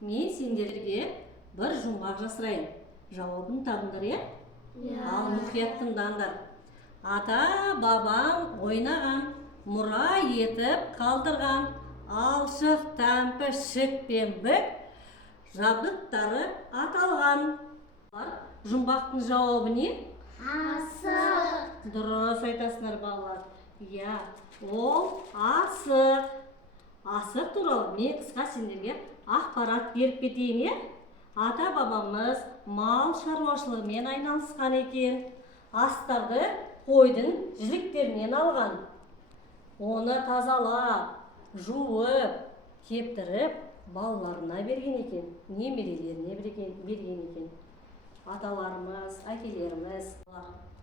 Мен сендерге бір жұмбақ жасырайын. Жауабын табыңдар, иә? Ал мұқият тыңдаңдар. Ата бабам ойнаған, мұра етіп қалдырған, алшық, тәмпі, шік пен бүк жабдықтары аталған. Жұмбақтың жауабы не? Асық. Дұрыс айтасыңдар балалар. Иә, ол асық. Асық туралы мен қысқа сендерге ақпарат беріп кетейін, е? Ата бабамыз мал шаруашылығымен айналысқан екен. Астарды қойдың жіліктерінен алған. Оны тазалап, жуып, кептіріп, балаларына берген екен. Немерелеріне берген екен. Аталарымыз, әкелеріміз,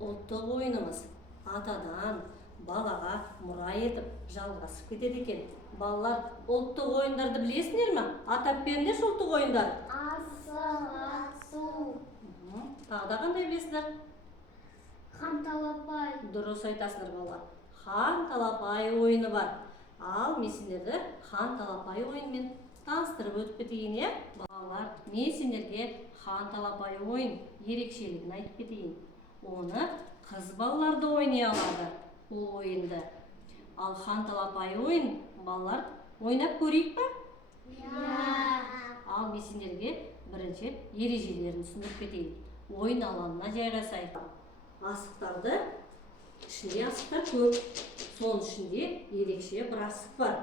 ұлттық ойынымыз атадан балаға мұра етіп жалғасып кетеді екен. Балалар, ұлттық ойындарды білесіңдер ме? Атап беріңдерші ұлттық ойындар. Асық, ату. Тағы да қандай білесіңдер? Хан талапай. Дұрыс айтасыңдар балалар. Хан талапай ойыны бар. Ал мен сендерді хан талапай ойынымен таныстырып өтіп кетейін, е? Балалар, мен сендерге хан талапай ойын ерекшелігін айтып кетейін. Оны қыз балаларды ойнай алады, ол ойынды. Ал хан талапай ойын балалар ойнап көрейік па? Ал мен сендерге бірінші ережелерін түсіндіріп кетейін. Ойын алаңына жайғасайық. Асықтарды, ішінде асықтар көп. Соның ішінде ерекше бір асық бар.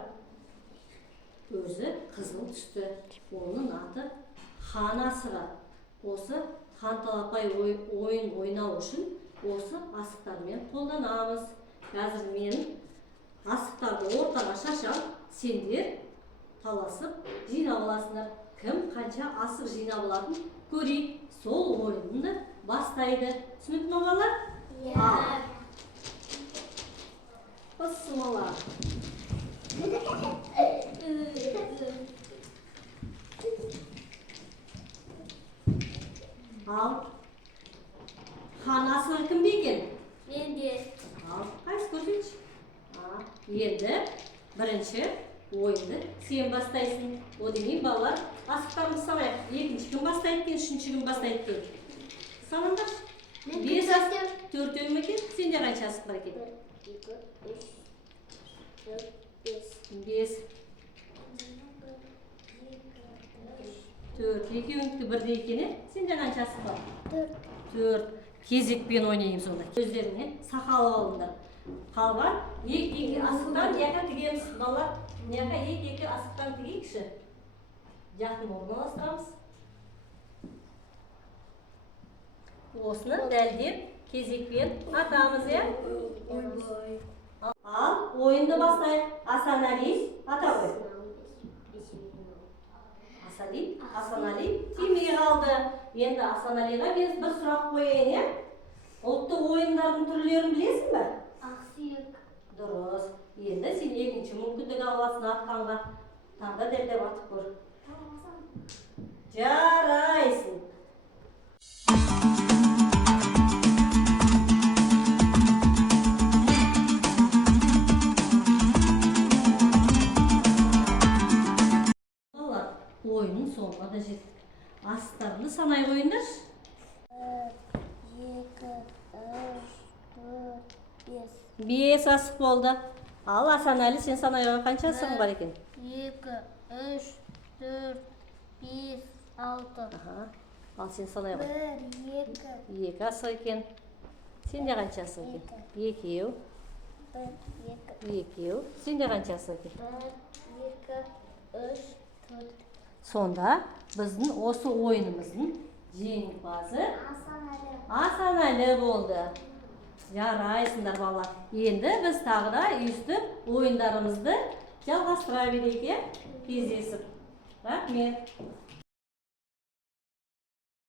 Өзі қызыл түсті. Оның аты хан асығы. Осы хан талапай ойын ойнау үшін осы асықтармен қолданамыз. Қазір мен асықтарды ортаға шашам, сендер таласып жинап аласыңдар. Кім қанша асық жинап алатын көрейік. Сол ойынды бастайды. Түсінікті ме балалар? Иә. Басымала. Ал хан асығы кімде екен? Менде. Ал қайсы көрсетші? Енді бірінші ойынды сен бастайсың. Одан балалар асықтарымызды санайық. Екінші кім бастайды екен, үшінші кім бастайды екен? Санаңдар. 5 асық, 4 ме екен? Сенде қанша асық бар екен? 1, 2, 3, 4, 5. 5. 4. Екеуіңдікі бірдей екен, е? Сенде қанша асық бар? 4. 4. Кезекпен ойнаймыз онда. Өздеріне сақалып алыңдар. Қалған екі асықтан яқа тігеміз. Балалар, яқа екі асықтан тігейікші. Жақын орналастырамыз. Осыны дәлдеп кезекпен атамыз, е? Ал ойынды бастайық. Асанали ата ғой. Асанали тимей қалды. Енді Асаналиға мен бір сұрақ қояйын, е? Ұлттық ойындардың түрлерін білесің бе? Ақсүйек. Дұрыс. Енді сен екінші мүмкіндік аласың атқанға. Тағы дәлдеп атып көр. Жарайсың. Балалар, ойынның соңына да жеттік. Асықтарыңды санай қойыңдаршы. 1, 2, 3, 4, 5. 5 асық болды. Ал Асанали, сен санайға қанша асығың бар екен? 2, 3, 4, 5, 6. Ал сен санайға? 1, 2. 2 асық екен. Сенде қанша асық екен? 2. 1, 2. Сенде қанша асық екен? 1, 2, 3, 4. Сонда біздің осы ойынымыздың жеңімпазы Асанали болды. Жарайсыңдар балалар. Енді біз тағы да өстіп ойындарымызды жалғастыра берейік, кездесіп. Рахмет.